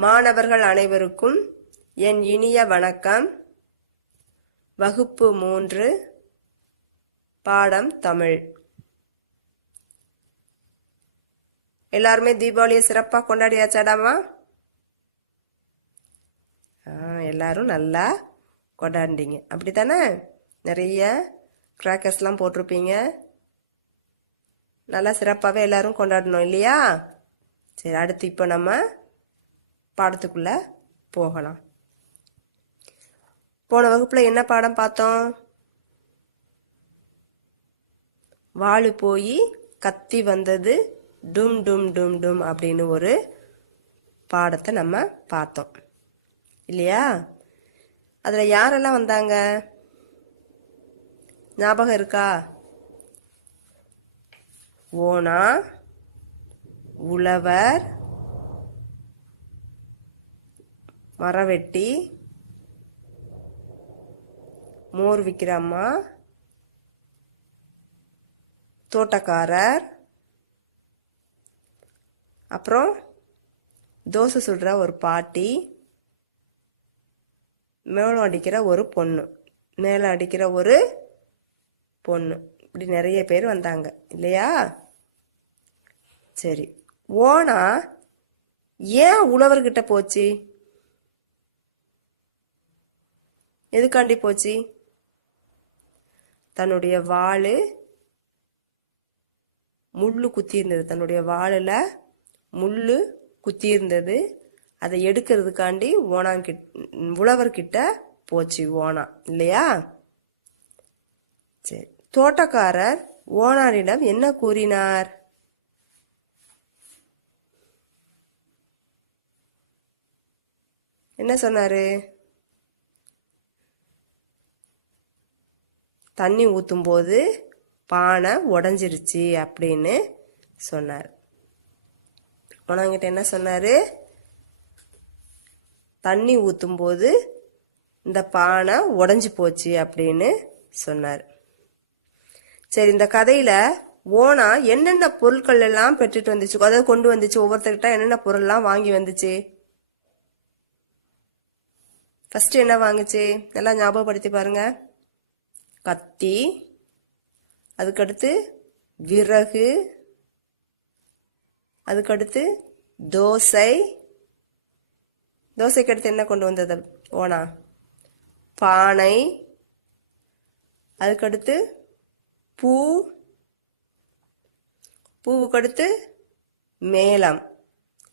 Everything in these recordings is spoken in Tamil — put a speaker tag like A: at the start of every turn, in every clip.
A: மாணவர்கள் அனைவருக்கும் என் இனிய வணக்கம். வகுப்பு மூன்று பாடம் தமிழ். எல்லாருமே தீபாவளியை சிறப்பாக கொண்டாடியாச்சாடாமா? ஆ, எல்லாரும் நல்லா கொண்டாண்டிங்க அப்படி தானே நிறைய கிராக்கர்ஸ்லாம் போட்டிருப்பீங்க. நல்லா சிறப்பாகவே எல்லாரும் கொண்டாடணும் இல்லையா? சரி அடுத்து இப்போ நம்ம பாடத்துக்குள்ளே போகலாம். போன வகுப்பில் என்ன பாடம் பார்த்தோம்? வாளு போய் கத்தி வந்தது டும் டும் டும் டும் அப்படின்னு ஒரு பாடத்தை நம்ம பார்த்தோம். இல்லையா? அதில் யாரெல்லாம் வந்தாங்க? ஞாபகம் இருக்கா? ஓனா உழவர் மரவெட்டி மோர் விற்கிற அம்மா தோட்டக்காரர் அப்புறம் தோசை சுடுற ஒரு பாட்டி மேளம் அடிக்கிற ஒரு பொண்ணு மேளம் அடிக்கிற ஒரு பொண்ணு. இப்படி நிறைய பேர் வந்தாங்க இல்லையா? சரி. ஓனா ஏன் உழவர்கிட்ட போச்சு? எதுக்காண்டி போச்சு? தன்னுடைய வாளு முள்ளு குத்தி இருந்தது தன்னுடைய வாளில் முள்ளு குத்தியிருந்தது. அதை எடுக்கிறதுக்காண்டி ஓனாங்கிட் உழவர்கிட்ட போச்சு ஓனா இல்லையா? சரி. தோட்டக்காரர் ஓனாரிடம் என்ன கூறினார்? என்ன சொன்னாரு? தண்ணி ஊற்றும் போது பானை உடஞ்சிருச்சு அப்படின்னு சொன்னார். உனங்கிட்ட என்ன சொன்னார்? தண்ணி ஊற்றும் போது இந்த பானை உடஞ்சி போச்சு அப்படின்னு சொன்னார். சரி இந்த கதையில ஓனா என்னென்ன பொருட்கள் எல்லாம் பெற்றுட்டு வந்துச்சு? அதாவது கொண்டு வந்துச்சு ஒவ்வொருத்தர்கிட்ட என்னென்ன பொருள்லாம் வாங்கி வந்துச்சு? ஃபர்ஸ்ட் என்ன வாங்குச்சு? நல்லா ஞாபகப்படுத்தி பாருங்க. கத்தி அதுக்கடுத்து விறகு அதுக்கடுத்து தோசை. தோசைக்கு அடுத்து என்ன கொண்டு வந்தது? ஓனா பானை. அதுக்கடுத்து பூ. பூவுக்கு அடுத்து மேளம்.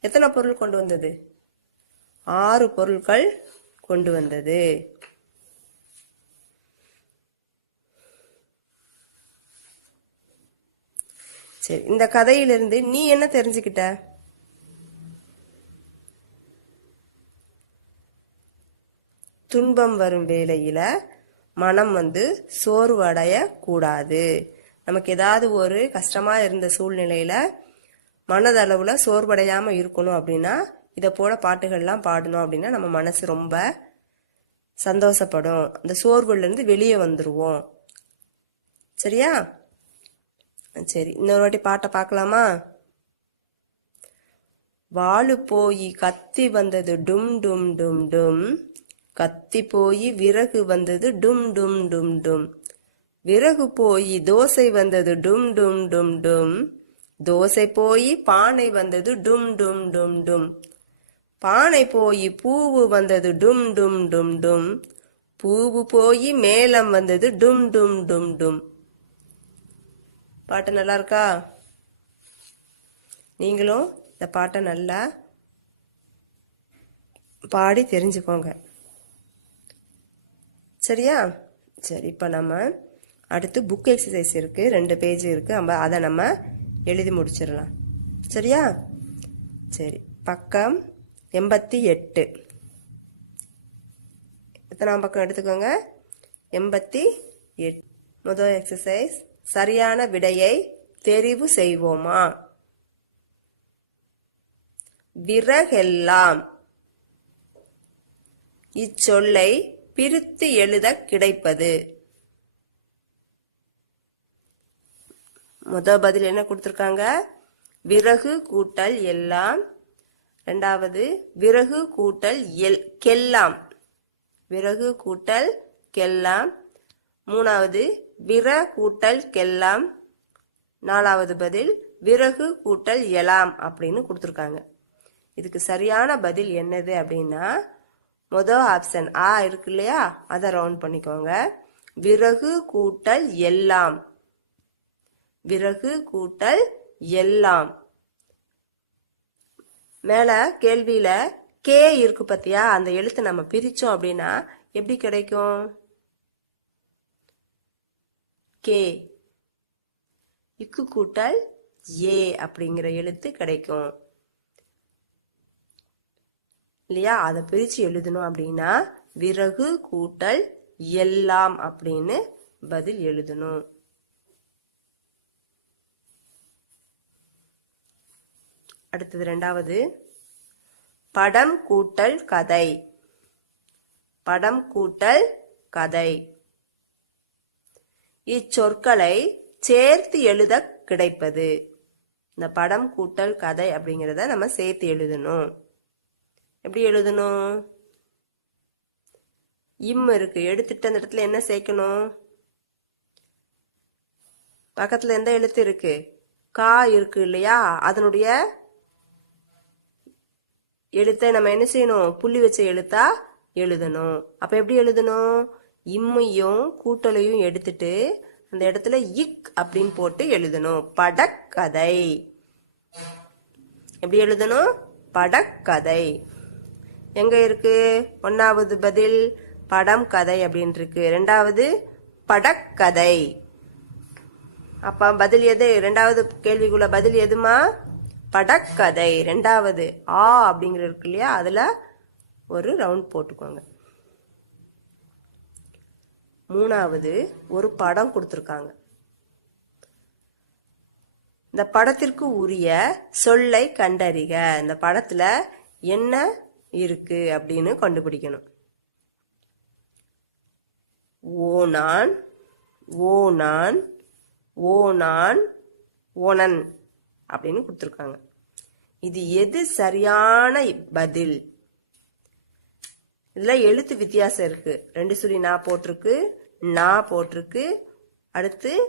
A: எத்தனை பொருள் கொண்டு வந்தது? ஆறு பொருட்கள் கொண்டு வந்தது. சரி இந்த கதையிலிருந்து நீ என்ன தெரிஞ்சுக்கிட்ட? துன்பம் வரும் வேளையில மனம் வந்து சோர்வடைய கூடாது. நமக்கு ஏதாவது ஒரு கஷ்டமா இருந்த சூழ்நிலையில மனதளவுல சோர்வடையாம இருக்கணும் அப்படின்னா இதை போல பாட்டுகள்லாம் பாடணும் அப்படின்னா நம்ம மனசு ரொம்ப சந்தோஷப்படும். அந்த சோர்வுல இருந்து வெளியே வந்துருவோம். சரியா? சரி இன்னொரு வாட்டி பாட்டை பார்க்கலாமா வாளு போய் கத்தி வந்தது டும் டும் டும் டும் கத்தி போய் விறகு வந்தது டும் டும் டும் டும் விறகு போய் தோசை வந்தது டும் டும் டும் டும் தோசை போய் பானை வந்தது டும் டும் டும் டும் பானை போய் பூவு வந்தது டும் டும் டும் டும் பூவு போய் மேளம் வந்தது டும் டும் டும் டும் பாட்டு நல்லா இருக்கா நீங்களும் இந்த பாட்டை நல்லா பாடி தெரிஞ்சுக்கோங்க. சரியா? சரி இப்போ நம்ம அடுத்து புக் எக்ஸசைஸ் இருக்கு. ரெண்டு பேஜ் இருக்கு. நம்ம அதை நம்ம எழுதி முடிச்சிடலாம். சரியா? சரி பக்கம் எண்பத்தி எட்டு. எத்தனாம் பக்கம் எடுத்துக்கோங்க? எண்பத்தி எட் முதல் எக்ஸசைஸ் சரியான விடையை தெரிவு செய்வோமா? விறகெல்லாம். இச்சொல்லை பிரித்து எழுத கிடைப்பது. முத பதில் என்ன கொடுத்துருக்காங்க? விறகு கூட்டல் எல்லாம். ரெண்டாவது விறகு கூட்டல் எல் கெல்லாம். விறகு கூட்டல் கெல்லாம். மூணாவது விற கூட்டல் கெல்லாம் நாலாவது பதில் விறகு கூட்டல் எலாம் அப்படின்னு கொடுத்துருக்காங்க. இதுக்கு சரியான பதில் என்னது அப்படின்னா மொதல் ஆப்ஷன் ஆ இருக்கு இல்லையா? அதை ரவுண்ட் பண்ணிக்கோங்க. விறகு கூட்டல் எல்லாம் விறகு கூட்டல் எல்லாம் மேல கேள்வியில கே இருக்கு பத்தியா? அந்த எழுத்தை நம்ம பிரிச்சோம் அப்படின்னா எப்படி கிடைக்கும்? கே இக்கு கூட்டல் ஏ அப்படிங்கிற எழுத்து கிடைக்கும். இல்லையா? அதை பிரிச்சு எழுதணும் அப்படின்னா விறகு கூட்டல் எல்லாம் அப்படின்னு பதில் எழுதணும். அடுத்தது ரெண்டாவது. படம் கூட்டல் கதை. படம் கூட்டல் கதை. இச்சொற்களை சேர்த்து எழுத கிடைப்பது. இந்த படம் கூட்டல் கதை அப்படிங்கிறத நம்ம சேர்த்து எழுதணும். எப்படி எழுதணும்? இம் இருக்கு. எடுத்துட்டு அந்த இடத்துல என்ன சேர்க்கணும்? பக்கத்துல எந்த எழுத்து இருக்கு? கா இருக்கு இல்லையா? அதனுடைய எழுத்தை நம்ம என்ன செய்யணும்? புள்ளி வச்ச எழுத்தா எழுதணும். அப்ப எப்படி எழுதணும்? இம்மையும் கூட்டலையும் எடுத்துட்டு அந்த இடத்துல இக் அப்படின்னு போட்டு எழுதணும். படக்கதை. எப்படி எழுதணும்? படக்கதை. எங்க இருக்கு? ஒன்னாவது பதில் படம் கதை அப்படின்னு இருக்கு. ரெண்டாவது படக்கதை. அப்ப பதில் எது? ரெண்டாவது கேள்விக்குள்ள பதில் எதுமா? படக்கதை. ரெண்டாவது ஆ அப்படிங்கிற இருக்கு இல்லையா? அதுல ஒரு ரவுண்ட் போட்டுக்கோங்க. மூணாவது ஒரு படம் கொடுத்துருக்காங்க. இந்த படத்திற்கு உரிய சொல்லை கண்டறிக. இந்த படத்துல என்ன இருக்கு அப்படின்னு கண்டுபிடிக்கணும். ஓனான் ஓனான் ஓனான் ஓனன் அப்படின்னு கொடுத்துருக்காங்க. இது எது சரியான பதில்? இதுல எழுத்து வித்தியாசம் இருக்கு. ரெண்டு சுழி நான் போட்டிருக்கு நா போட்டிருக்கு. அடுத்து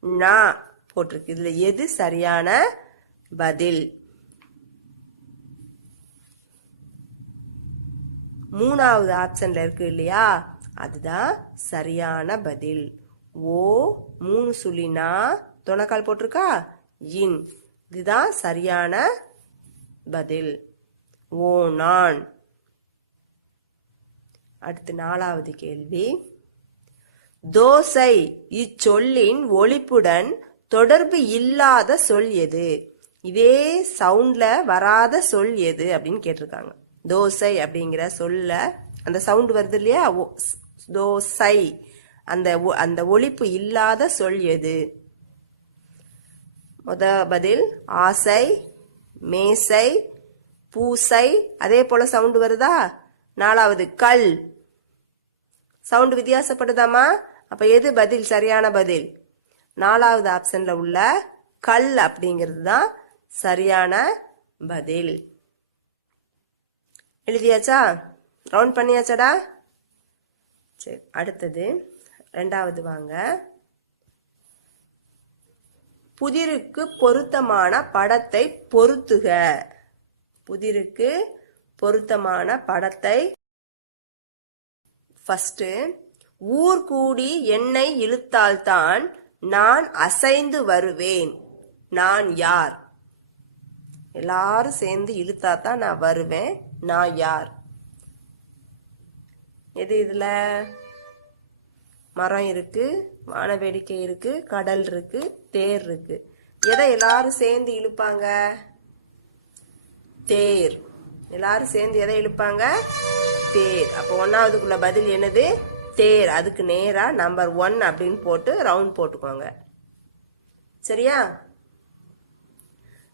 A: நா போட்டிருக்கு. இதில் எது சரியான பதில்? மூணாவது ஆப்ஷன்ல இருக்கு இல்லையா? அதுதான் சரியான பதில். ஓ மூணு சுழினா துணக்கால் போட்டிருக்கா? இன். இதுதான் சரியான பதில். ஓ நான். அடுத்து நாலாவது கேள்வி. தோசை இச்சொல்லின் ஒழிப்புடன் தொடர்பு இல்லாத சொல் எது? இதே சவுண்ட்ல வராத சொல் எது அப்படின்னு கேட்டிருக்காங்க. தோசை அப்படிங்கிற சொல்ல அந்த சவுண்ட் வருது இல்லையா? தோசை. அந்த ஒ- அந்த ஒழிப்பு இல்லாத சொல் எது? முத பதில் ஆசை மேசை பூசை. அதே போல சவுண்ட் வருதா? நாலாவது கல். சவுண்ட் வித்தியாசப்படுதாமா? அப்போ எது பதில்? சரியான பதில். நாலாவது ஆப்ஷன்ல உள்ள கல் அப்படிங்கிறது தான் சரியான பதில். எழுதியாச்சா? ரவுண்ட் பண்ணியாச்சாடா? சரி அடுத்தது ரெண்டாவது வாங்க. புதிருக்கு பொருத்தமான படத்தை பொருத்துக. புதிருக்கு பொருத்தமான படத்தை ஃபஸ்ட்டு ஊர் கூடி என்னை இழுத்தால்தான் நான் அசைந்து வருவேன். நான் யார்? எல்லாரும் சேர்ந்து இழுத்தா தான் நான் வருவேன். நான் யார்? எது இதுல? மரம் இருக்கு வான வேடிக்கை இருக்கு கடல் இருக்கு தேர் இருக்கு. எதை எல்லாரும் சேர்ந்து இழுப்பாங்க? தேர். எல்லாரும் சேர்ந்து எதை இழுப்பாங்க? தேர். அப்போ ஒன்னாவதுக்குள்ள பதில் என்னது? தேர் அதுக்கு நேராக நம்பர் ஒன் அப்படின்னு போட்டு ரவுண்ட் போட்டுக்கோங்க. சரியா?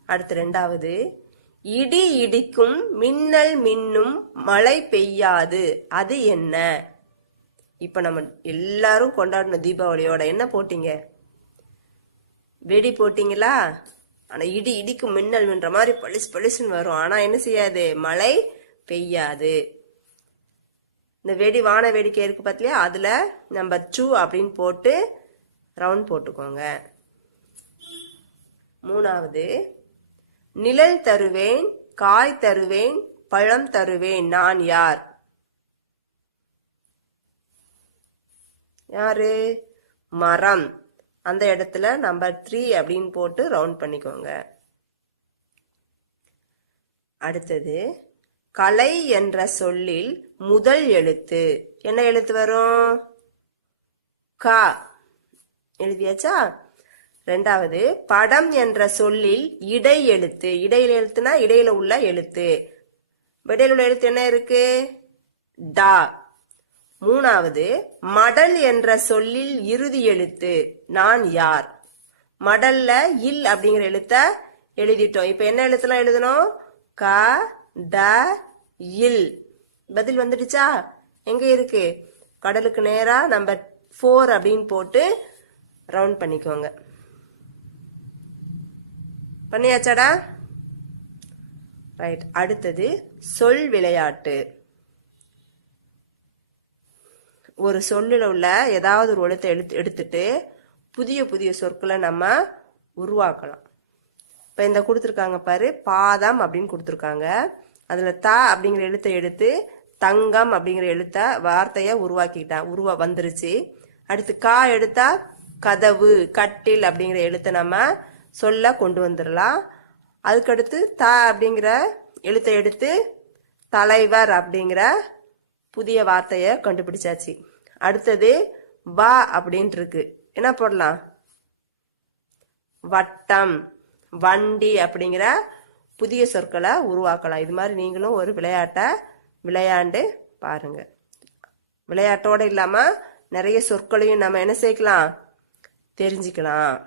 A: அடுத்து ரெண்டாவது. இடி இடிக்கும் மின்னல் மின்னும் மழை பெய்யாது. அது என்ன? இப்போ நம்ம எல்லாரும் கொண்டாடின தீபாவளியோட என்ன போட்டீங்க? வெடி போட்டிங்களா? ஆனால் இடி இடிக்கும் மின்னல் மின்ற மாதிரி பளிசு பளிசுன்னு வரும். ஆனால் என்ன செய்யாது? மழை பெய்யாது. இந்த வெடி வான வேடிக்கை இருக்கு பார்த்தியா அதுல நம்பர் டூ அப்படின்னு போட்டு ரவுண்ட் போட்டுக்கோங்க. மூணாவது நிழல் தருவேன் காய் தருவேன் பழம் தருவேன். நான் யார்? யாரு? மரம். அந்த இடத்துல நம்பர் த்ரீ அப்படின்னு போட்டு ரவுண்ட் பண்ணிக்கோங்க. அடுத்தது கலை என்ற சொல்லில் முதல் எழுத்து. என்ன எழுத்து வரும்? கா. எழுதியாச்சா? ரெண்டாவது படம் என்ற சொல்லில் இடை எழுத்து. இடையில எழுத்துனா இடையில உள்ள எழுத்து. இடையில உள்ள எழுத்து என்ன இருக்கு? டா. மூணாவது மடல் என்ற சொல்லில் இறுதி எழுத்து. நான் யார்? மடல்ல இல் அப்படிங்கிற எழுத்த எழுதிட்டோம். இப்ப என்ன எழுத்துலாம் எழுதணும்? க ட இல். பதில் வந்துடுச்சா? எங்க இருக்கு? கடலுக்கு நேரா நம்பர் ஃபோர் அப்படின்னு போட்டு ரவுண்ட் பண்ணிக்கோங்க. பண்ணியாச்சாடா? ரைட் அடுத்தது சொல் விளையாட்டு. ஒரு சொல்லில் உள்ள ஏதாவது ஒரு ஒழுத்தை எடுத்து எடுத்துட்டு புதிய புதிய சொற்களை நம்ம உருவாக்கலாம். இப்போ இந்த கொடுத்துருக்காங்க பாரு பாதம் அப்படின்னு கொடுத்துருக்காங்க. அதில் த அப்படிங்கிற எழுத்தை எடுத்து தங்கம் அப்படிங்கிற எழுத்த வார்த்தையை உருவாக்கிட்டேன். உருவா வந்துருச்சு. அடுத்து கா எடுத்தா கதவு கட்டில் அப்படிங்கிற எழுத்தை நம்ம சொல்ல கொண்டு வந்துடலாம். அதுக்கடுத்து த அப்படிங்கிற எழுத்தை எடுத்து தலைவர் அப்படிங்கிற புதிய வார்த்தையை கண்டுபிடிச்சாச்சு. அடுத்தது வா அப்படின்ட்டு இருக்கு என்ன போடலாம்? வட்டம் வண்டி அப்படிங்கிற புதிய சொற்களை உருவாக்கலாம். இது மாதிரி நீங்களும் ஒரு விளையாட்டை விளையாண்டு பாருங்க. விளையாட்டோட இல்லாம நிறைய சொற்களையும் நம்ம என்ன செய்யலாம் தெரிஞ்சுக்கலாம்.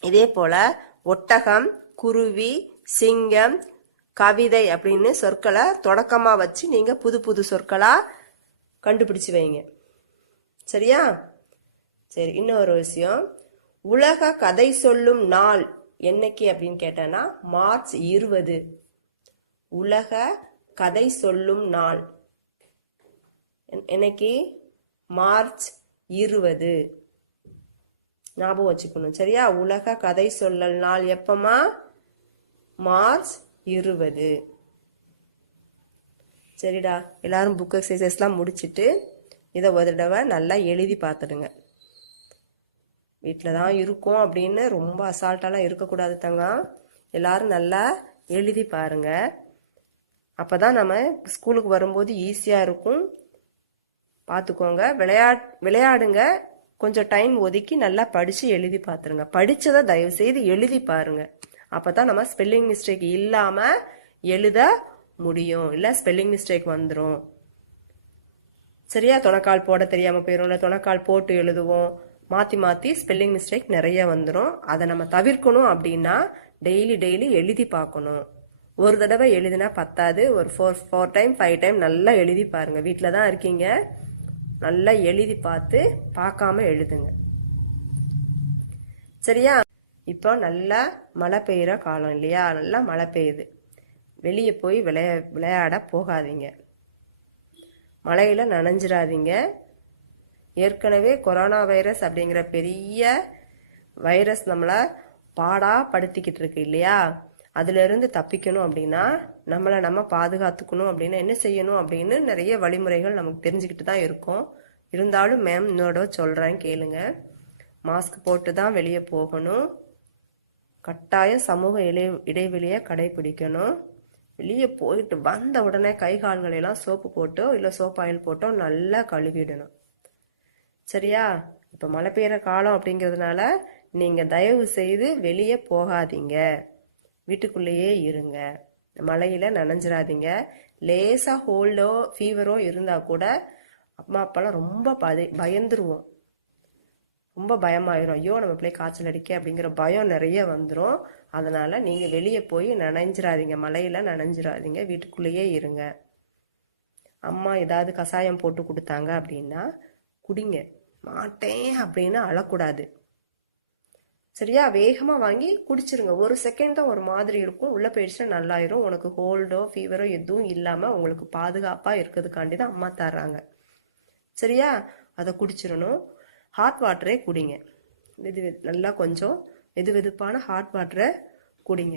A: இதே போல ஒட்டகம் குருவி சிங்கம் கவிதை அப்படின்னு சொற்களை தொடக்கமா வச்சு நீங்க புது புது சொற்களா கண்டுபிடிச்சு வைங்க. சரியா? சரி இன்னொரு விஷயம். உலக கதை சொல்லும் நாள் என்னைக்கு அப்படின்னு கேட்டேன்னா மார்ச் இருபது. உலக கதை சொல்லும் நாள். என்- மார்ச் இருபது. ஞாபகம் வச்சுக்கணும். சரியா? உலக கதை சொல்லல் நாள் எப்பமா? மார்ச் இருபது. சரிடா. எல்லாரும் புக் எக்ஸசைஸ்லாம் முடிச்சுட்டு இதை ஒரு தடவை நல்லா எழுதி பார்த்துடுங்க. வீட்டில் தான் இருக்கோம் அப்படின்னு ரொம்ப அசால்ட்டாலாம் இருக்கக்கூடாது தங்க எல்லாரும் நல்லா எழுதி பாருங்கள் அப்போ தான் நம்ம ஸ்கூலுக்கு வரும்போது ஈஸியாக இருக்கும். பார்த்துக்கோங்க விளையா விளையாடுங்க. கொஞ்சம் டைம் ஒதுக்கி நல்லா படித்து எழுதி பார்த்துருங்க படித்ததை தயவு செய்து எழுதி பாருங்க. அப்போ தான் நம்ம ஸ்பெல்லிங் மிஸ்டேக் இல்லாமல் எழுத முடியும். இல்லை ஸ்பெல்லிங் மிஸ்டேக் வந்துடும் சரியா? துணைக்கால் போட தெரியாமல் போயிடும் இல்லை துணைக்கால் போட்டு எழுதுவோம். மாற்றி மாற்றி ஸ்பெல்லிங் மிஸ்டேக் நிறைய வந்துடும் அதை நம்ம தவிர்க்கணும் அப்படின்னா டெய்லி டெய்லி எழுதி பார்க்கணும். ஒரு தடவை எழுதினா பத்தாது. ஒரு four four time five time நல்லா எழுதி பாருங்க. வீட்டில் தான் இருக்கீங்க. நல்லா எழுதி பார்த்து பார்க்காம எழுதுங்க. சரியா? இப்போ நல்லா மழை பெய்கிற காலம் இல்லையா? நல்லா மழை பெய்யுது. வெளியே போய் விளைய விளையாட போகாதீங்க. மழையில் நனைஞ்சிடாதீங்க ஏற்கனவே கொரோனா வைரஸ் அப்படிங்கிற பெரிய வைரஸ் நம்மளை பாடா படுத்திக்கிட்டு இருக்கு இல்லையா? அதிலிருந்து தப்பிக்கணும் அப்படின்னா நம்மளை நம்ம பாதுகாத்துக்கணும் அப்படின்னா என்ன செய்யணும் அப்படின்னு நிறைய வழிமுறைகள் நமக்கு தெரிஞ்சுக்கிட்டு தான் இருக்கும். இருந்தாலும் மேம் இன்னோட சொல்கிறேன் கேளுங்க. மாஸ்க் போட்டு தான் வெளியே போகணும். கட்டாயம் சமூக இடை இடைவெளியை கடைபிடிக்கணும். வெளியே போயிட்டு வந்த உடனே கை கால்களையெல்லாம் சோப்பு போட்டோ இல்லை சோப் ஆயில் போட்டோ நல்லா கழுவிடணும். சரியா? இப்போ மழை பெய்யுற காலம் அப்படிங்கிறதுனால நீங்கள் தயவு செய்து வெளியே போகாதீங்க. வீட்டுக்குள்ளேயே இருங்க. மழையில் நனைஞ்சிடாதீங்க லேசாக ஹோல்டோ ஃபீவரோ இருந்தால் கூட அம்மா அப்பாலாம் ரொம்ப பதி பயந்துருவோம். ரொம்ப பயமாயிரும். ஐயோ நம்ம பிள்ளை காய்ச்சல் அடிக்க அப்படிங்கிற பயம் நிறைய வந்துடும் அதனால நீங்கள் வெளியே போய் நனைஞ்சிடாதீங்க மழையில் நனைஞ்சிடாதீங்க வீட்டுக்குள்ளேயே இருங்க. அம்மா ஏதாவது கசாயம் போட்டு கொடுத்தாங்க அப்படின்னா குடிங்க. மாட்டேன் அப்படின்னு அழக்கூடாது. சரியா? வேகமா வாங்கி குடிச்சிருங்க. ஒரு செகண்ட் தான் ஒரு மாதிரி இருக்கும். உள்ள போயிடுச்சுன்னா நல்லாயிரும். உனக்கு ஹோல்டோ ஃபீவரோ எதுவும் இல்லாம உங்களுக்கு பாதுகாப்பா இருக்கிறதுக்காண்டி தான் அம்மா தர்றாங்க. சரியா? அதை குடிச்சிடணும். ஹாட் வாட்டரே குடிங்க. வெது நல்லா கொஞ்சம் வெது வெதுப்பான ஹாட் வாட்டரை குடிங்க.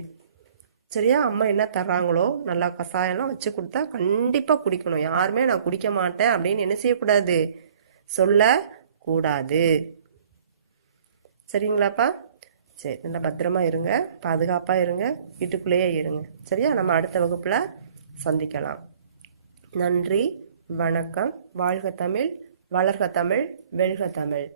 A: சரியா? அம்மா என்ன தர்றாங்களோ நல்லா கஷாயம்லாம் வச்சு கொடுத்தா கண்டிப்பா குடிக்கணும். யாருமே நான் குடிக்க மாட்டேன் அப்படின்னு என்ன செய்யக்கூடாது? சொல்ல கூடாது. சரிங்களாப்பா? சரி நல்லா பத்திரமா இருங்க. பாதுகாப்பாக இருங்க. வீட்டுக்குள்ளேயே இருங்க. சரியா? நம்ம அடுத்த வகுப்பில் சந்திக்கலாம். நன்றி வணக்கம். வாழ்க தமிழ் வளர்க தமிழ் வெல்க தமிழ்.